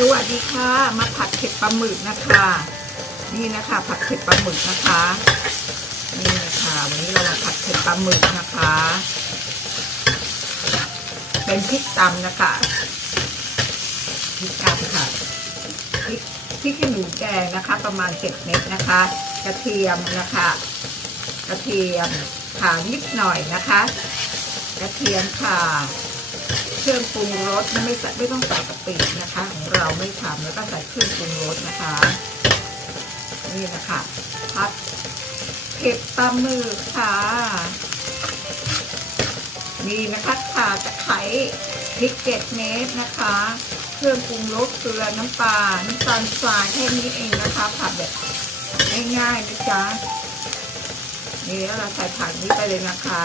สวัสดีค่ะ มาผัดเผ็ดปลาหมึกนะคะ นี่นะคะ ผัดเผ็ดปลาหมึกนะคะ นี่นะคะวันนี้เรามาผัดเผ็ดปลาหมึกนะคะ เป็นพริกตำนะคะพริกตำค่ะพริกพริกขี้หนูแกงนะคะ ประมาณเจ็ดเม็ดนะคะ กระเทียมนะคะ กระเทียมข่านิดหน่อยนะคะ กระเทียมค่ะเครื่องปรุงรสไม่ไม่ต้องใส่กะปินะคะ เราไม่ทำแล้วก็ใส่เครื่องปรุงรสนะคะ นี่นะคะพัดเผ็ดปลาหมึกค่ะ นี่นะคะขาตะไคร้พริกเจ็ดเม็ดนะคะ เครื่องปรุงรสเกลือน้ำปลาน้ำตาลทรายแค่นี้เองนะคะผัดแบบง่ายๆนะจ๊ะนี่แล้วเราใส่ผักนี้ไปเลยนะคะ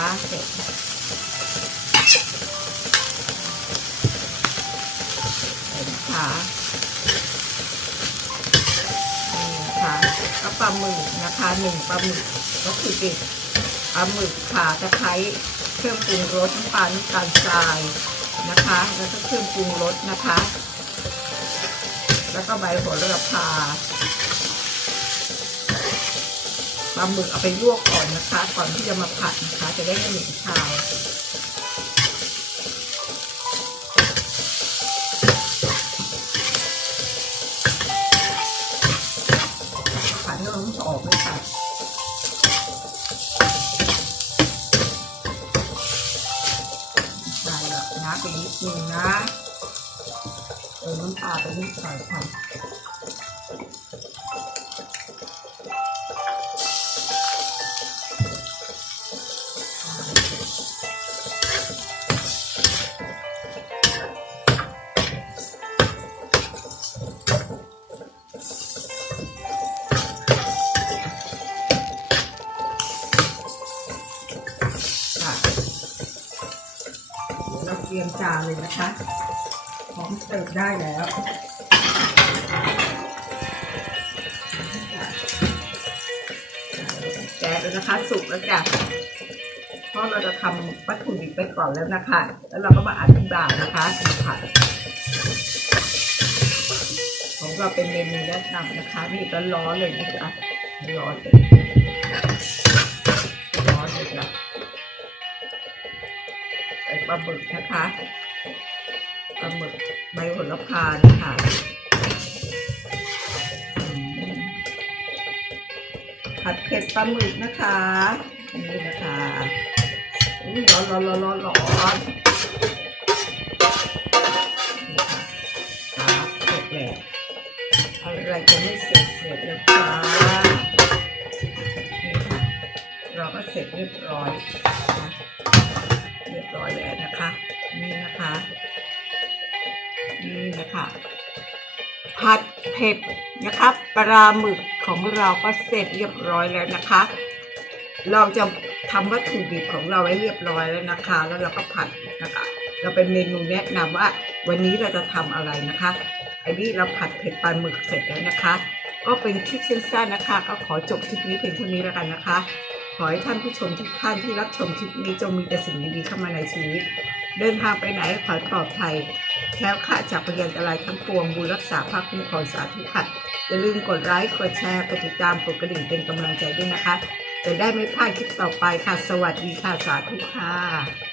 นค่ะนี่นะคะก็ปลาหมึกนะคะหนึ่งปลาหมึกก็คือติดปลาหมึกขาตะไคร้เครื่องปรุงรสน้ำปลาน้ำตาลทรายนะคะ แล้วก็เครื่องปรุงรสนะคะ แล้วก็ใบโหระพาปลาหมึกเอาไปลวกก่อนนะคะ ก่อนที่จะมาผัดนะคะ จะได้ไม่เหม็นคาว ไปนิดนึงนะเออน้ำปลาไปนิดหน่อยค่ะ ราเตรียมจานเลยนะคะพร้อมเสิร์ฟได้แล้วแกะเลยนะคะสุกแล้วจ้ะเพราะเราจะทำวัตถุดิบไปก่อนแล้วนะคะ แล้วเราก็มาอธิบายนะคะผัดของเราเป็นเมนูแนะนำนะคะนี่ร้อนเลยนะจ๊ะร้อนเลยร้อนเลยจ้ะใส่ปลาหมึกนะ คะปลาหมึกใบโหระพานะคะผัดเผ็ดปลาหมึกนะคะนี่นะคะอุ้ยร้อนร้อนร้อนร้อนร้อนี่ค่ะครับเสร็จแล้วอะไรจะไม่เสร็จเสร็จแล้วจ้านี่ค่ะเราก็เสร็จเรียบร้อยนะเรียบร้อยแล้วนะคะ นี่นะคะ นี่นะคะผัดเผ็ดนะคะปลาหมึกของเราก็เสร็จเรียบร้อยแล้วนะคะ เราจะทำวัตถุดิบของเราไว้เรียบร้อยแล้วนะคะ แล้วเราก็ผัดนะคะ เราเป็นเมนูแนะนำว่า วันนี้เราจะทำอะไรนะคะอันนี้เราผัดเผ็ดปลาหมึกเสร็จแล้วนะคะ ก็เป็นคลิปสั้นๆนะคะ ก็ขอจบคลิปนี้เพียงเท่านี้แล้วกันนะคะ ขอให้ท่านผู้ชมทุกท่านที่รับชมคลิปนี้จงมีแต่สิ่งดีๆเข้ามาในชีวิต เดินทางไปไหนขอปลอดภัยแค้วขาดจากพยันตรายทั้งปวง บุญรักษาภาคคุ้มครองสาธุขัดอย่าลืมกดไลค์ กดแชร์ กดติดตาม กดกระดิ่งเป็นกำลังใจด้วยนะคะ จะได้ไม่พลาดคลิปต่อไปค่ะ สวัสดีค่ะ สาธุค่ะ